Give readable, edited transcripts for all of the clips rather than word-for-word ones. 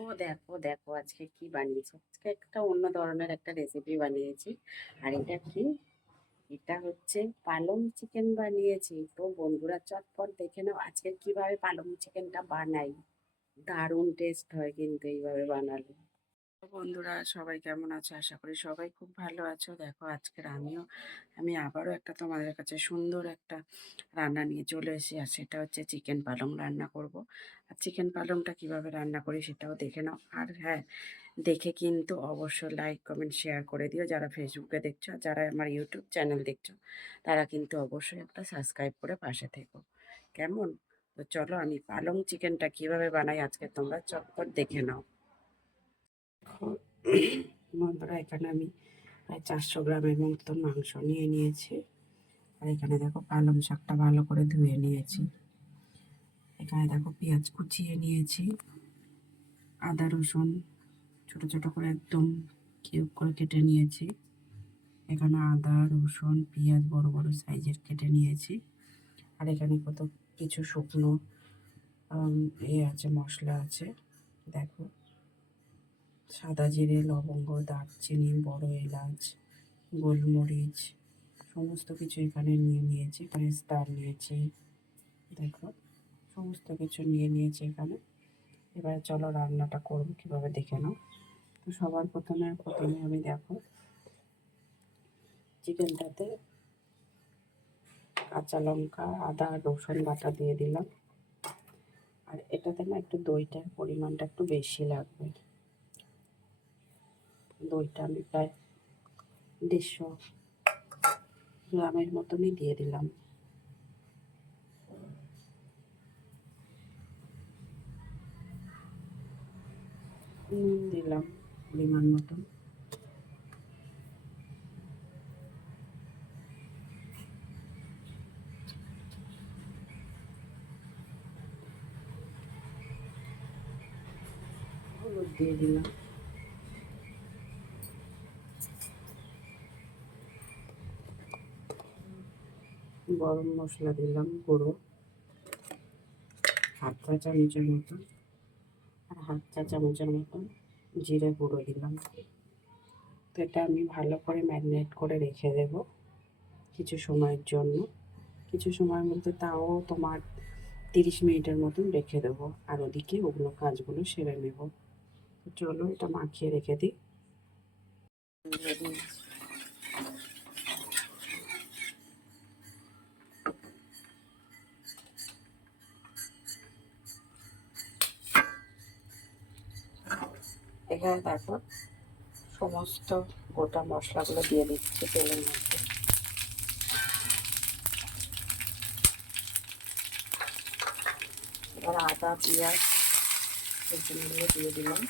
ও দেখো দেখো আজকে কি বানিয়েছি। আজকে একটা অন্য ধরনের একটা রেসিপি বানিয়েছি। আর এটা কি, এটা হচ্ছে পালং চিকেন বানিয়েছি। তো বন্ধুরা চটপট দেখে নাও আজকে কিভাবে পালং চিকেনটা বানাই। দারুণ টেস্ট হয় কিন্তু এইভাবে বানালে। তো বন্ধুরা সবাই কেমন আছো? আশা করি সবাই খুব ভালো আছো। দেখো আজকের আমি আবারও একটা তোমাদের কাছে সুন্দর একটা রান্না নিয়ে চলে এসেছি। আর সেটা হচ্ছে চিকেন পালং রান্না করব। আর চিকেন পালংটা কিভাবে রান্না করি সেটাও দেখে নাও। আর হ্যাঁ, দেখে কিন্তু অবশ্যই লাইক কমেন্ট শেয়ার করে দিও, যারা ফেসবুকে দেখছো। আর যারা আমার ইউটিউব চ্যানেল দেখছো তারা কিন্তু অবশ্যই একটা সাবস্ক্রাইব করে পাশে থেকো। কেমন? তো চলো আমি পালং চিকেনটা কিভাবে বানাই আজকে তোমরা চটপট দেখে নাও। বন্ধুরা এখানে আমি প্রায় 400 গ্রামের মতন মাংস নিয়ে নিয়েছি। আর এখানে দেখো পালং শাকটা ভালো করে ধুয়ে নিয়েছি। এখানে দেখো পেঁয়াজ কুচিয়ে নিয়েছি, আদা রসুন ছোট ছোট করে একদম কিউব করে কেটে নিয়েছি। এখানে আদা রসুন পেঁয়াজ বড় বড় সাইজের কেটে নিয়েছি। আর এখানে কত কিছু শুকনো আছে, মশলা আছে। দেখো সাদা জিরে লবঙ্গ দারচিনি বড় এলাচ গোলমরিচ সমস্ত কিছু এখানে নিয়ে নিয়েছি। এখানে স্টার নিয়েছি, দেখো সমস্ত কিছু নিয়ে নিয়েছি এখানে। এবারে চলো রান্নাটা করবো কিভাবে দেখে নাও। তো সবার প্রথমে আমি দেখো চিকেনটাতে কাঁচা লঙ্কা আদা রসুন বাটা দিয়ে দিলাম। আর এটাতে না একটু দইটার পরিমাণটা একটু বেশি লাগবে। দইটা আমি প্রায় 150 গ্রামের মতনই দিয়ে দিলাম। নুন দিলাম পরিমাণ মতন। হলুদ দিয়ে দিলাম। গরম মশলা দিলাম গুঁড়ো হাফ চা চামচের মতন। আর হাফ চা চামচের মতন জিরে গুঁড়ো দিলাম। তো এটা আমি ভালো করে ম্যারিনেট করে রেখে দেব কিছু সময়ের জন্য। কিছু সময়ের মধ্যে তাও তোমার 30 মিনিটের মতন রেখে দেবো। আর ওদিকে ওগুলো কাজগুলো সেরে নেব। তো চলো এটা মাখিয়ে রেখে দিই। এখানে দেখো সমস্ত গোটা মশলাগুলো দিয়ে দিচ্ছি তেলের মধ্যে। এবার আদা পেঁয়াজ রসুনগুলো দিয়ে দিলাম।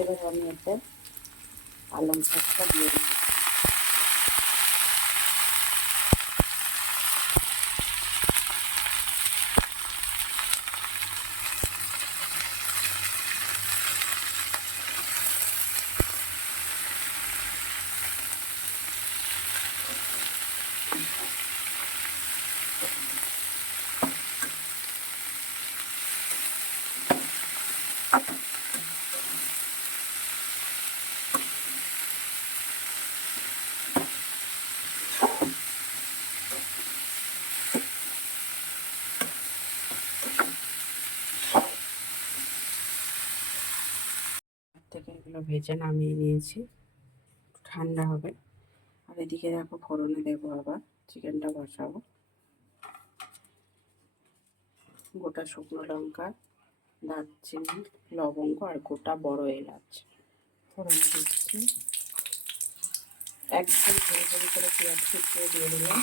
এবার আমি এতে পালং শাকটা দিয়ে দিই। থেকে এগুলো ভেজে নামিয়ে নিয়েছি, ঠান্ডা হবে। আর এদিকে দেখো ফোড়নে দেবো, আবার চিকেনটা বসাবো। গোটা শুকনো লঙ্কা, দারচিনি, লবঙ্গ আর গোটা বড় এলাচ ফোড়নে দিচ্ছি। একদম ধীরে ধীরে করে পেঁয়াজ কুচিয়ে দিয়ে দিলাম।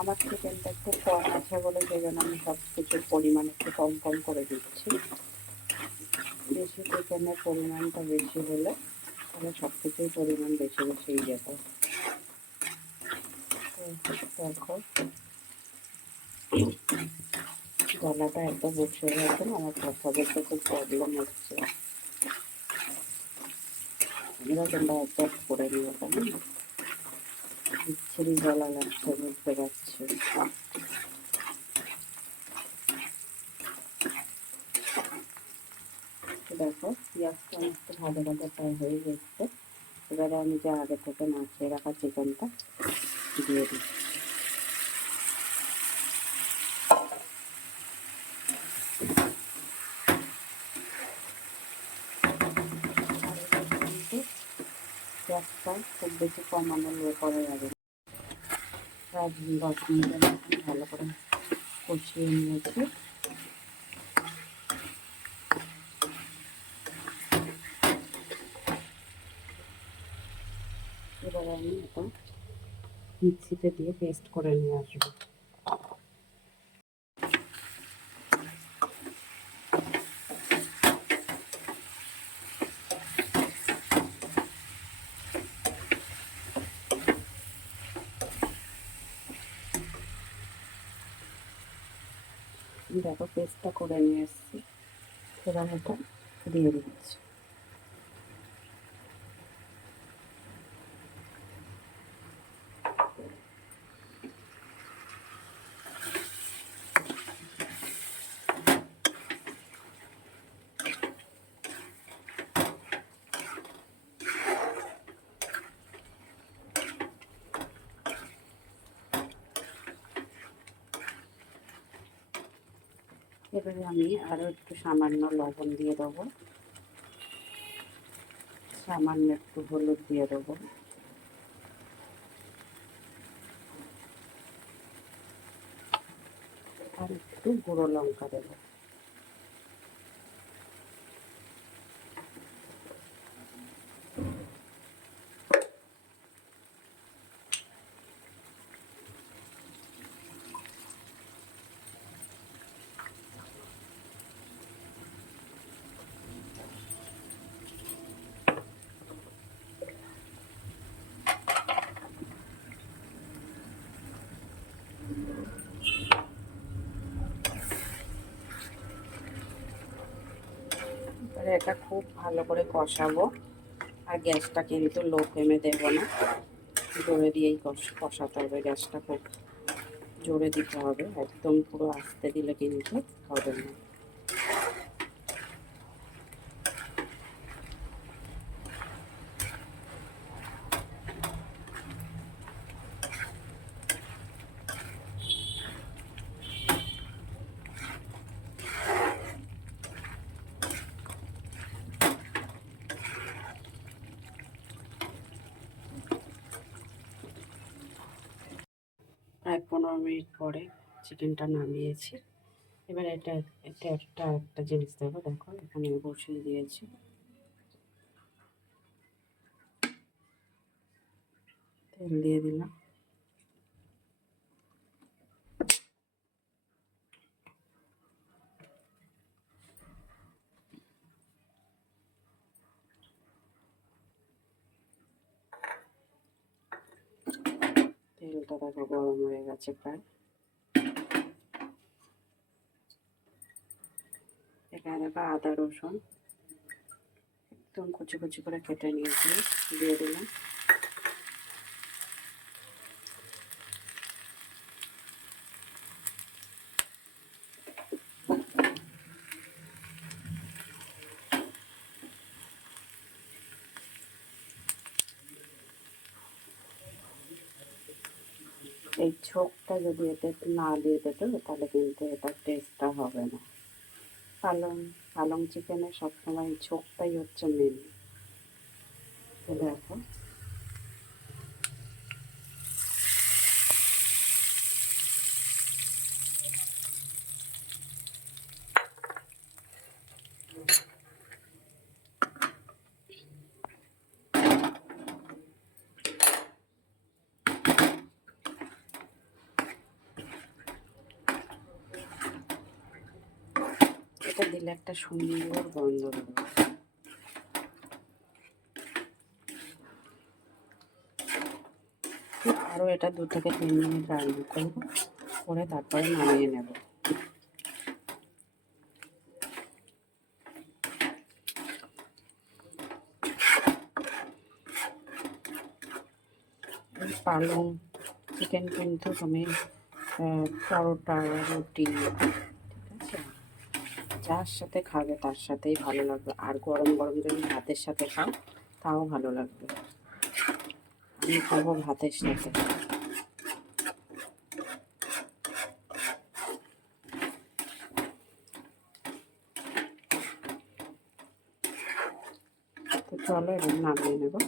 আমার চিকেনটা একটু কম আছে বলে সেই জন্য আমি সব কিছুর পরিমাণ একটু কম কম করে দিচ্ছি। বেশি চিকেনের পরিমাণটা বেশি হলে তাহলে সব কিছুর পরিমাণ বেশি বেশিই যেত। দেখো গলাটা এত বসে গেছে, আমার কথা বলতে খুব প্রবলেম হচ্ছে। আমরা তোমরা অ্যাডজাস্ট করে নিও, কেমন বিচ্ছিরি গলা লাগছে বুঝতে পারছি। দেখো পেঁয়াজটা একটু ভাজা ভাজা প্রায় হয়ে গেছে। এবারে আমি যে আগে থেকে মাখিয়ে রাখা চিকেনটা দিয়ে দিই। গ্যাসটা খুব বেশি কমানো করা যাবে না। প্রায় 10 মিনিটের মতন ভালো করে কষিয়ে নিয়েছি। এবারে আমি এটা মিক্সিতে দিয়ে পেস্ট করে নিয়ে আসবো। দেখো পেস্টটা করে নিয়ে এসেছি, এবার এটা দিয়ে দিচ্ছি। এবারে আমি আরও একটু সামান্য লবণ দিয়ে দেবো, সামান্য একটু হলুদ দিয়ে দেবো, আর একটু গুঁড়ো লঙ্কা দেবো। এবারে এটা খুব ভালো করে কষাবো, আর গ্যাসটা কিন্তু লো ফ্লেমে দেবো না, জোরে দিয়েই কষাতে হবে। গ্যাসটা খুব জোরে দিতে হবে, একদম পুরো আস্তে দিলে কিন্তু হবে না। প্রায় 15 মিনিট পরে চিকেনটা নামিয়েছি। এবার এটা এটা একটা জিনিস দেবো, দেখো এখানে বসিয়ে দিয়েছি। তেল দিয়ে দিলাম। তেলটা দেখো গরম হয়ে গেছে প্রায়। এখানে দেখো আদা রসুন একদম কুচি কুচি করে কেটে নিয়েছি, দিয়ে দিলাম। এই ছোকটা যদি এতে না দিয়ে দিত তাহলে কিন্তু এটার টেস্টটা হবে না। পালং পালং চিকেনে সবসময় ছোকটাই হচ্ছে মেন। তো দেখো এটা দিলে একটা সুন্দর গন্ধ বেরোবে। আরও এটা 2 থেকে 3 মিনিট রান্না করবো, করে তারপরে নামিয়ে নেব। পালং চিকেন কিন্তু তুমি পরোটা, রুটি, ঠিক আছে, যার সাথে খাবে তার সাথেই ভালো লাগবে। আর গরম গরম যদি ভাতের সাথে খাও তাও ভালো লাগবে। আমি খাবো ভাতের সাথে। তো চলো এবার নামিয়ে নেবো।